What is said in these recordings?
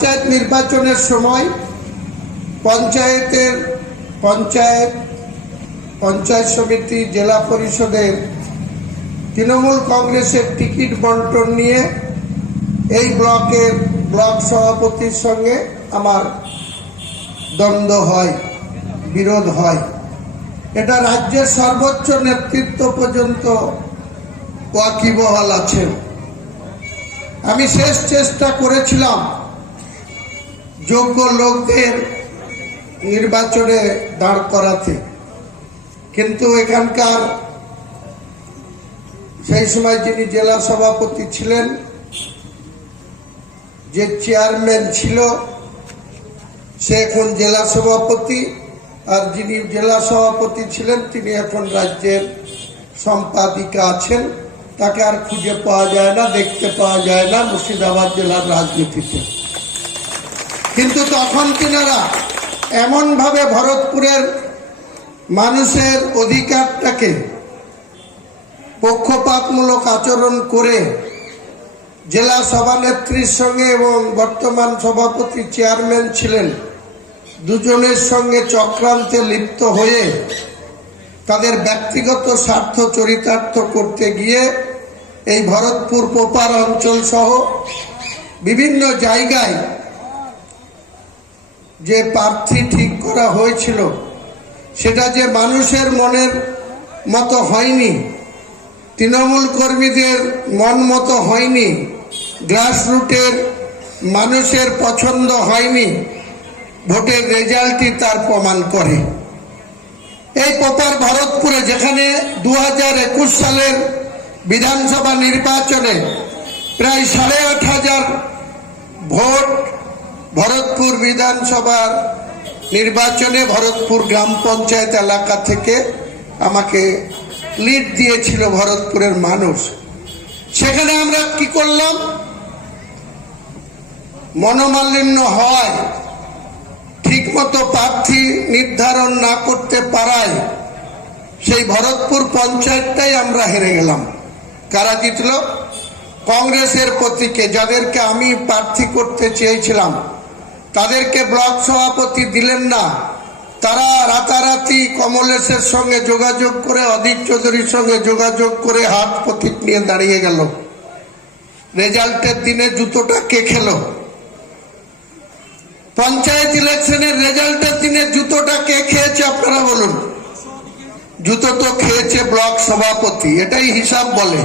পঞ্চায়েত নির্বাচনের সময় পঞ্চায়েতের পঞ্চায়েত পঞ্চায়েত সমিতি, জেলা পরিষদের তৃণমূল কংগ্রেসের টিকিট বন্টন নিয়ে এই ব্লকের ব্লক সভাপতির সঙ্গে আমার দ্বন্দ্ব হয়, বিরোধ হয়। এটা রাজ্যের সর্বোচ্চ নেতৃত্ব পর্যন্ত ওয়াকিবহাল আছেন। আমি শেষ চেষ্টা করেছিলাম যোগ্য লোকদের নির্বাচনে দাঁড় করাতে। কিন্তু এখানকার সেই সময় যিনি জেলা সভাপতি ছিলেন, যে চেয়ারম্যান ছিল, সে এখন জেলা সভাপতি। আর যিনি জেলা সভাপতি ছিলেন, তিনি এখন রাজ্যের সম্পাদিকা আছেন। তাকে আর খুঁজে পাওয়া যায় না, দেখতে পাওয়া যায় না মুর্শিদাবাদ জেলার রাজনীতিতে। কিন্তু তখন তিনারা এমনভাবে ভরতপুরের মানুষের অধিকারটাকে পক্ষপাতমূলক আচরণ করে জেলা সভানেত্রীর সঙ্গে এবং বর্তমান সভাপতি চেয়ারম্যান ছিলেন, দুজনের সঙ্গে চক্রান্তে লিপ্ত হয়ে তাদের ব্যক্তিগত স্বার্থ চরিতার্থ করতে গিয়ে এই ভরতপুর পোপার অঞ্চল সহ বিভিন্ন জায়গায় যে প্রার্থী ঠিক করা হয়েছিল, সেটা যে মানুষের মনের মতো হয়নি, তৃণমূল কর্মীদের মন মতো হয়নি, গ্রাসরুটের মানুষের পছন্দ হয়নি, ভোটের রেজাল্টই তার প্রমাণ করে। এই প্রপার ভারতপুরে যেখানে দু একুশ সালের বিধানসভা নির্বাচনে প্রায় সাড়ে আট হাজার ভোট ভরতপুর বিধানসভার নির্বাচনে ভরতপুর গ্রাম পঞ্চায়েত এলাকা থেকে আমাকে লিড দিয়েছিল ভরতপুরের মানুষ। সেখানে আমরা কি করলাম? মনোমালিন্য হয়, ঠিকমতো প্রার্থী নির্ধারণ না করতে পারায় সেই ভরতপুর পঞ্চায়েতটাই আমরা হেরে গেলাম। কারা জিতল? কংগ্রেসের প্রতীকে, যাদেরকে আমি প্রার্থী করতে চেয়েছিলাম। তাদেরকে ব্লক সভাপতি দিলেন না। তারা রাতারাতি কমলেশের সঙ্গে যোগাযোগ করে, অধীর চৌধুরীর সঙ্গে যোগাযোগ করে হাত প্রতীক নিয়ে দাঁড়িয়ে গেল। রেজাল্টের দিনে জুতোটা কে খেলো? পঞ্চায়েত ইলেকশনের রেজাল্টের দিনে জুতোটা কে খেয়েছে আপনারা বলুন? জুতো তো খেয়েছে ব্লক সভাপতি, এটাই হিসাব বলে।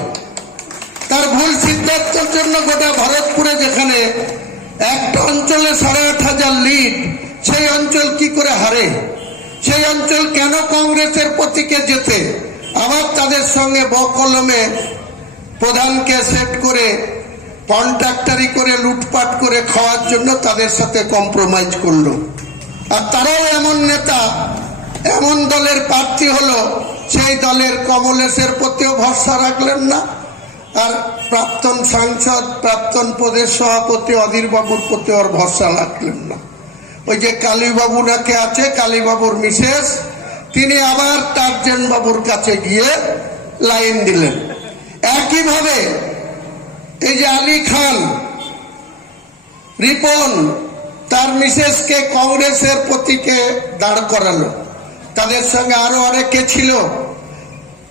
তার ভুল সিদ্ধান্তের জন্য গোটা ভারতপুরে যেখানে একটা অঞ্চলে সাড়ে আট হাজার লিড সেই অঞ্চল কি করে হারে? সেই অঞ্চল কেন কংগ্রেসের প্রতীকে যেতে আবার তাদের সঙ্গে বকলমে প্রধানকে সেট করে কন্ট্রাক্টারি করে লুটপাট করে খাওয়ার জন্য তাদের সাথে কম্প্রোমাইজ করল। আর তারাও এমন নেতা, এমন দলের প্রার্থী হলো, সেই দলের কমলেশের প্রতিও ভরসা রাখলেন না। আর প্রাক্তন সাংসদ, প্রাক্তন প্রদেশ সভাপতি অধীর বাবুর প্রতি ওর ভরসা রাখলেন না। ওই যে কালীবাবু নাকি আছে, কালীবাবুর মিসেস, তিনি আবার টার্জেন বাবুর কাছে গিয়ে লাইন দিলেন। একইভাবে এই যে আলী খান, রিপন, তার মিসেসকে কংগ্রেসের প্রতীকে দাঁড় করালো। তাদের সঙ্গে আরও অনেকে ছিল।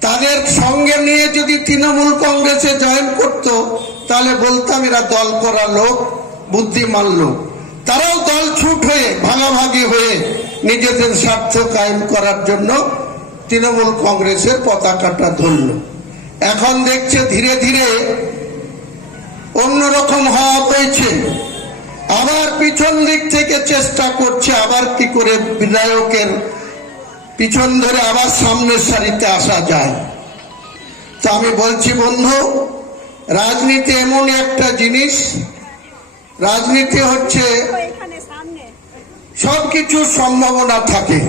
তাদের সঙ্গে নিয়ে যদি তৃণমূল কংগ্রেসে জয়েন করত, তাহলে বলতাম এরা দল করা লোক, বুদ্ধিমান লোক। তারাও দল ছুট হয়ে, ভাগাভাগি হয়ে নিজেদের স্বার্থ কায়েম করার জন্য তৃণমূল কংগ্রেসের পতাকাটা ধরল। এখন দেখছে ধীরে ধীরে অন্যরকম হওয়া হয়েছে। আবার পিছন দিক থেকে চেষ্টা করছে, আবার কি করে বিধায়কের পিছন ধরে আবার সামনের সারিতে আসা যায়। তো আমি বলছি বন্ধু রাজনীতি এমন একটা জিনিস রাজনীতি হচ্ছে সবকিছুর সম্ভাবনা থাকে।